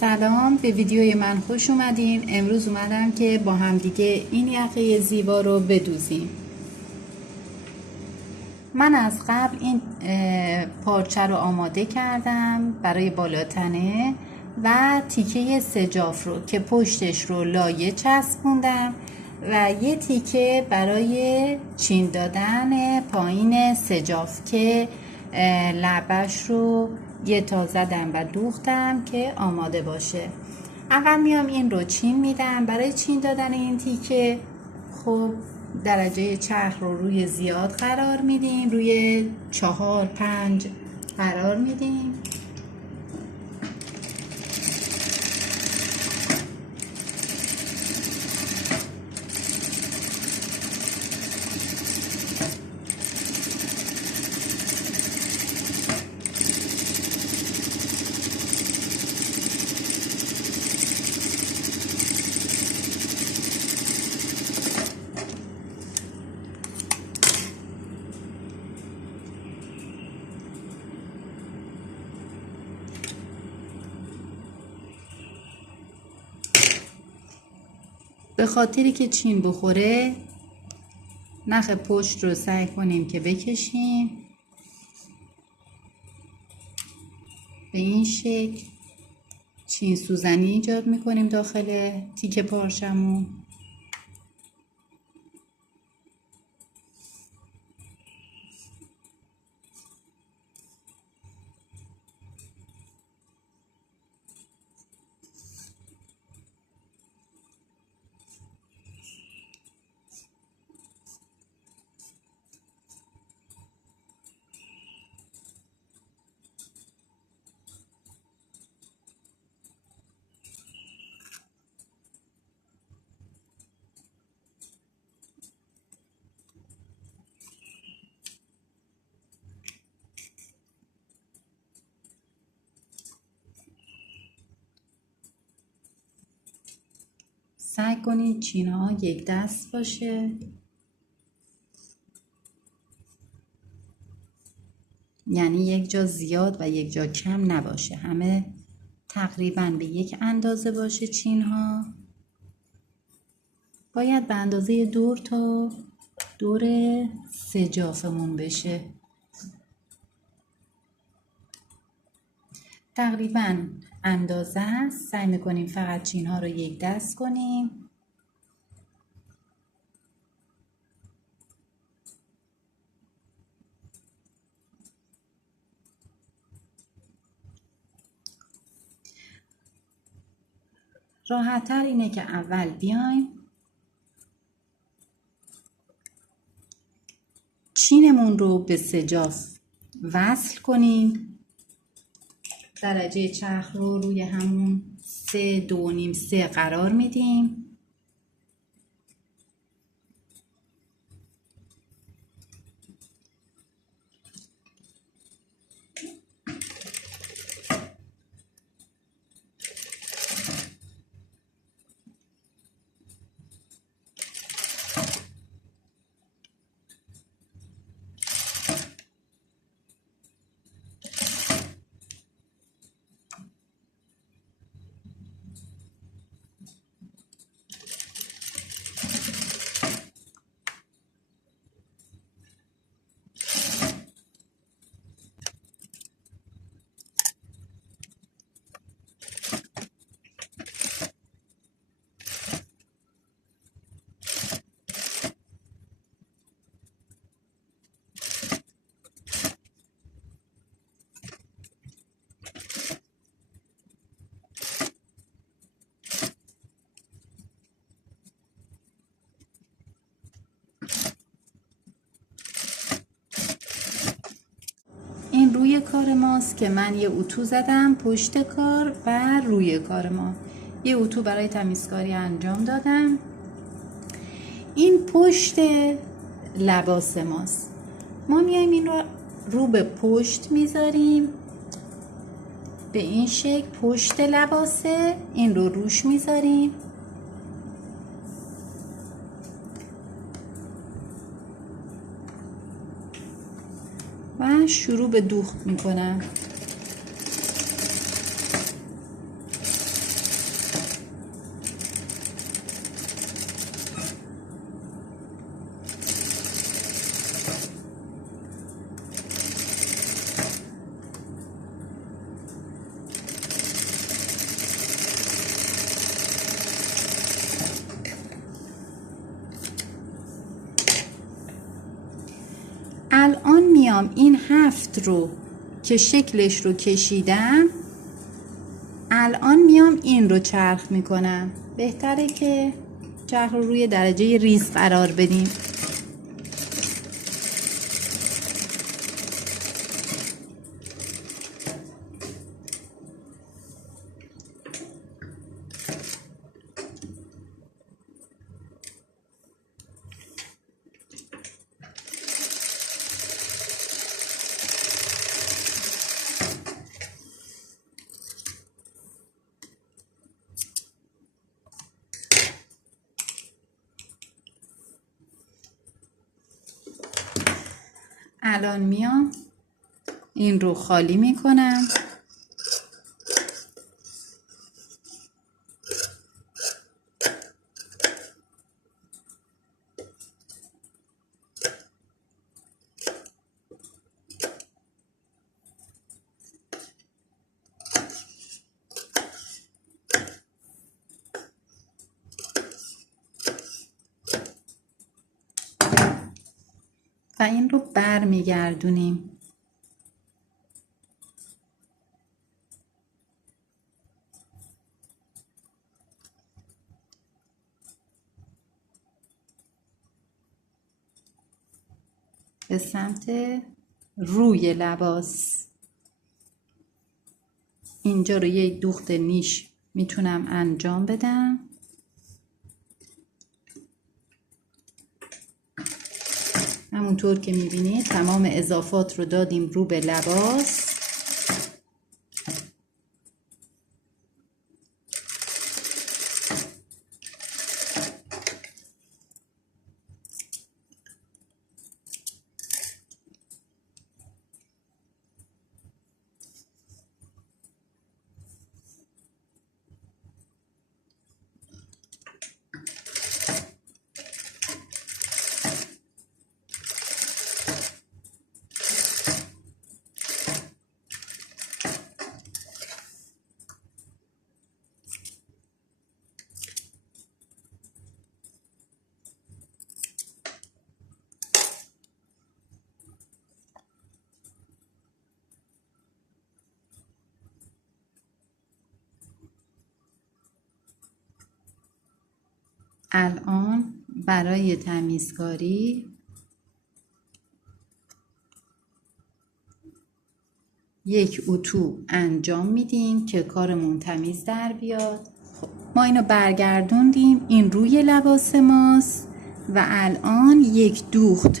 سلام، به ویدیوی من خوش اومدین. امروز اومدم که با هم دیگه این یقه زیبا رو بدوزیم. من از قبل این پارچه رو آماده کردم برای بالاتنه و تیکه سجاف رو که پشتش رو لایه چسبوندم و یه تیکه برای چین دادن پایین سجاف که لبش رو یه تا زدم و دوختم که آماده باشه. اول میام این رو چین میدم. برای چین دادن این تیکه خب درجه چرخ رو روی زیاد قرار میدیم، روی 4-5 قرار میدیم. به خاطری که چین بخوره نخ پشت رو سعی کنیم که بکشیم به این شکل. چین سوزنی ایجاد میکنیم داخل تیکه پارچمون. سعی کنید چینه ها یک دست باشه، یعنی یک جا زیاد و یک جا کم نباشه، همه تقریبا به یک اندازه باشه. چین ها باید به اندازه دور تا دور سجافمون بشه. تقریبا اندازه است. سعی میکنیم فقط چین ها رو یک دست کنیم. راحت تر اینه که اول بیایم چینمون رو به سجاف وصل کنیم. درجه چرخ رو روی همون 3-2.5 قرار میدیم. این روی کار ماست که من یه اتو زدم پشت کار و روی کار ما یه اتو برای تمیزکاری انجام دادم. این پشت لباس ماست. ما میایم این رو به پشت میذاریم به این شکل. پشت لباسه این رو روش میذاریم. و شروع به دوخت میکنم. میام این 7 رو که شکلش رو کشیدم الان میام این رو چرخ میکنم. بهتره که چرخ رو روی درجه ریز قرار بدیم. الان میام این رو خالی میکنم. و این رو برمیگردونیم. به سمت روی لباس. اینجا رو یک دوخت نیش میتونم انجام بدم. همونطور که میبینید تمام اضافات رو دادیم رو به لباس. الان برای تمیزکاری یک اتو انجام میدیم که کارمون تمیز در بیاد. خب ما اینو برگردوندیم، این روی لباس ماست و الان یک دوخت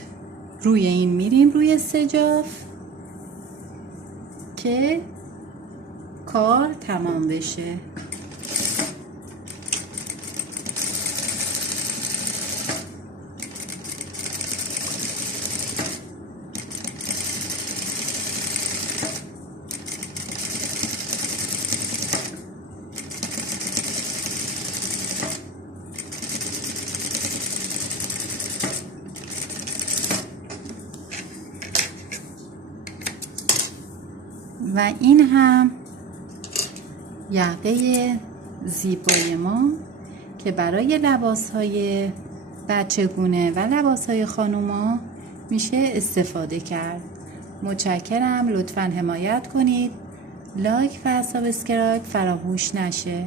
روی این میریم روی سجاف که کار تمام بشه. و این هم یقه زیبای ما که برای لباس‌های بچگونه و لباس‌های خانوما میشه استفاده کرد. متشکرم. لطفاً حمایت کنید. لایک و سابسکرایب فراموش نشه.